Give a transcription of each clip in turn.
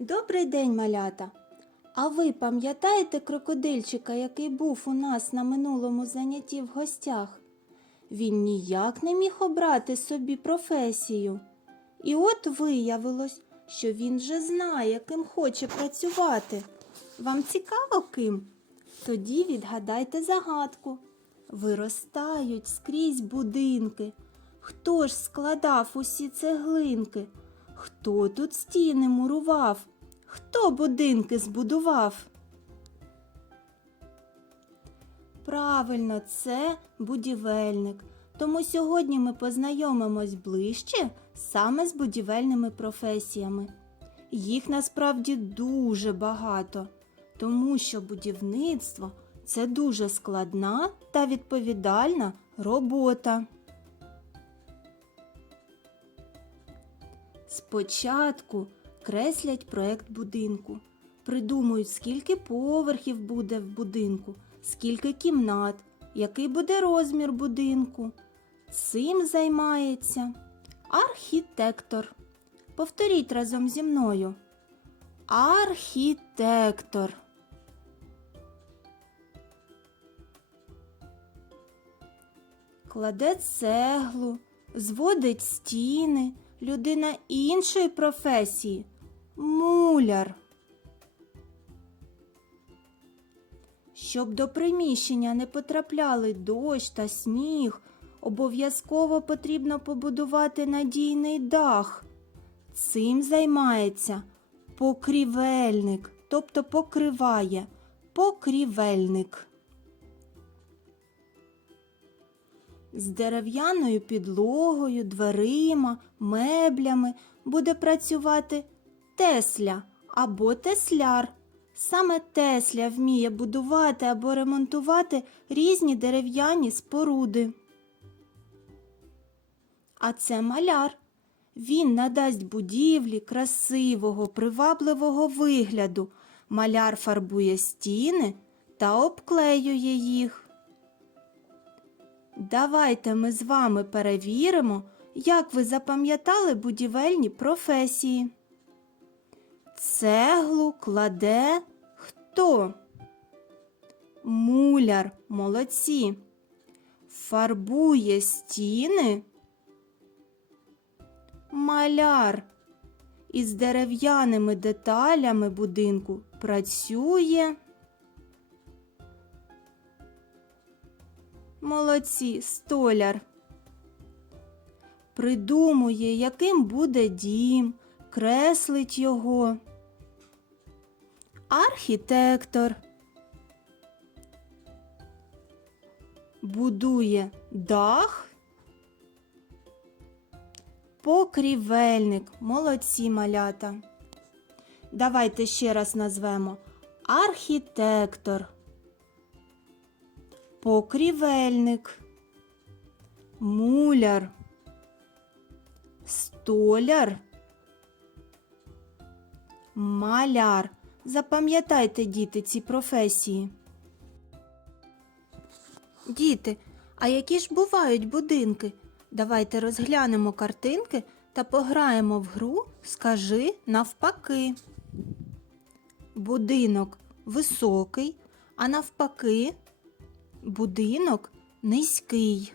Добрий день, малята! А ви пам'ятаєте крокодильчика, який був у нас на минулому занятті в гостях? Він ніяк не міг обрати собі професію. І от виявилось, що він вже знає, ким хоче працювати. Вам цікаво ким? Тоді відгадайте загадку. Виростають скрізь будинки. Хто ж складав усі цеглинки? Хто тут стіни мурував? Хто будинки збудував? Правильно, це будівельник. Тому сьогодні ми познайомимось ближче саме з будівельними професіями. Їх насправді дуже багато, тому що будівництво це дуже складна та відповідальна робота. Спочатку креслять проект будинку, придумують, скільки поверхів буде в будинку, скільки кімнат, який буде розмір будинку. Цим займається архітектор. Повторіть разом зі мною. Архітектор. Кладе цеглу, зводить стіни, людина іншої професії муляр. Щоб до приміщення не потрапляли дощ та сніг, обов'язково потрібно побудувати надійний дах. Цим займається покрівельник, тобто покриває покрівельник. З дерев'яною підлогою, дверима, меблями буде працювати Тесля або тесляр. Саме Тесля вміє будувати або ремонтувати різні дерев'яні споруди. А це маляр. Він надасть будівлі красивого, привабливого вигляду. Маляр фарбує стіни та обклеює їх. Давайте ми з вами перевіримо, як ви запам'ятали будівельні професії. Цеглу кладе хто? Муляр, молодці. Фарбує стіни. Маляр. Із дерев'яними деталями будинку працює. Молодці, столяр. Придумує, яким буде дім, креслить його. Архітектор. Будує дах. Покрівельник. Молодці малята. Давайте ще раз назвемо архітектор покрівельник, муляр, столяр, маляр. Запам'ятайте, діти, ці професії. Діти, а які ж бувають будинки? Давайте розглянемо картинки та пограємо в гру Скажи навпаки. Будинок високий, а навпаки Будинок низький.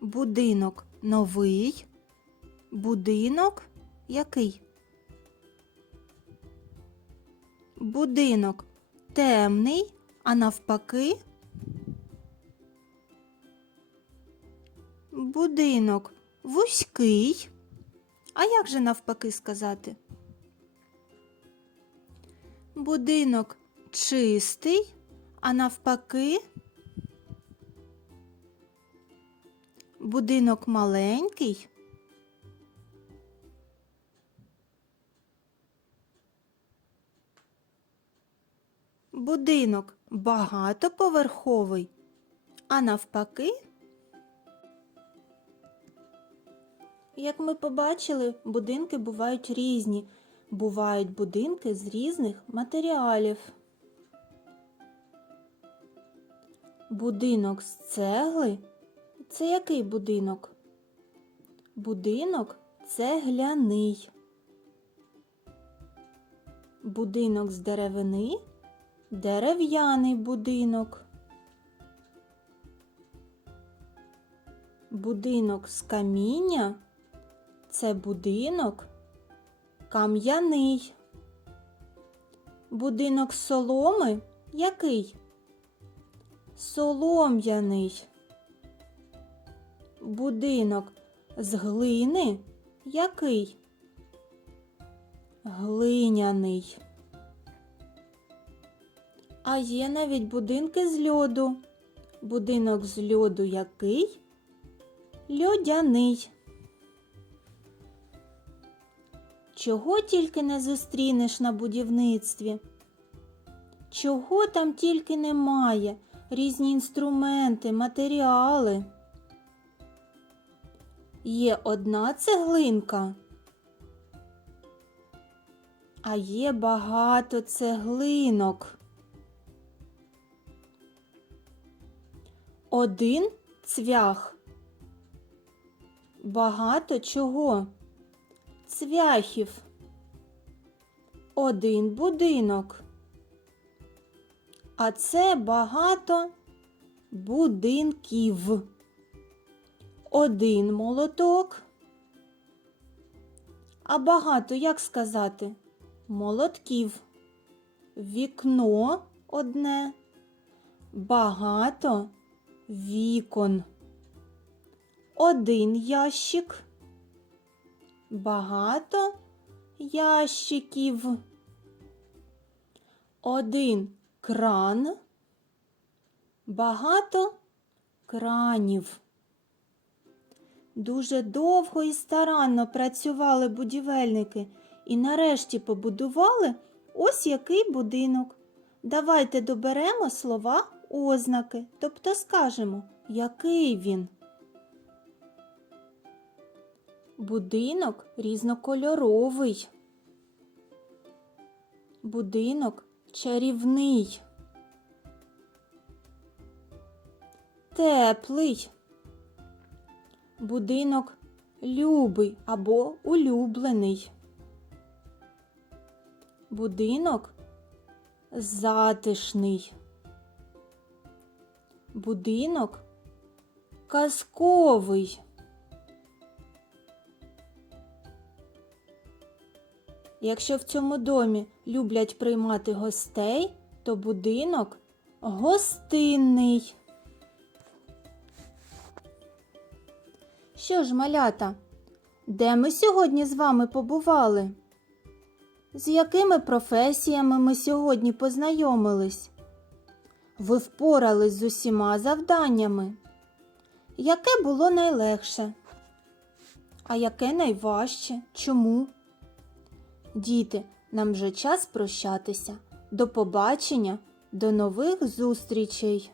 Будинок новий. Будинок який? Будинок темний, а навпаки. Будинок вузький. А як же навпаки сказати? Будинок чистий, а навпаки, будинок маленький. Будинок багатоповерховий, а навпаки, як ми побачили, будинки бувають різні. Бувають будинки з різних матеріалів. Будинок з цегли це який будинок? Будинок цегляний. Будинок з деревини, дерев'яний будинок. Будинок з каміння це будинок кам'яний. Будинок з соломи який? Солом'яний. Будинок з глини який? Глиняний. А є навіть будинки з льоду. Будинок з льоду який? Льодяний. Чого тільки не зустрінеш на будівництві? Чого там тільки немає? Різні інструменти, матеріали. Є одна цеглинка, а є багато цеглинок. Один цвях. Багато чого? Цвяхів. Один будинок. А це багато будинків. Один молоток. А багато, як сказати, молотків. Вікно одне. Багато вікон. Один ящик. Багато ящиків. Один кран. Багато кранів. Дуже довго і старанно працювали будівельники і нарешті побудували ось який будинок. Давайте доберемо слова ознаки, тобто скажемо, який він. Будинок різнокольоровий. Будинок чарівний. Теплий. Будинок любий або улюблений. Будинок затишний. Будинок казковий. Якщо в цьому домі люблять приймати гостей, то будинок гостинний. Що ж, малята, де ми сьогодні з вами побували? З якими професіями ми сьогодні познайомились? Ви впорались з усіма завданнями? Яке було найлегше? А яке найважче? Чому? Діти, нам вже час прощатися. До побачення, до нових зустрічей!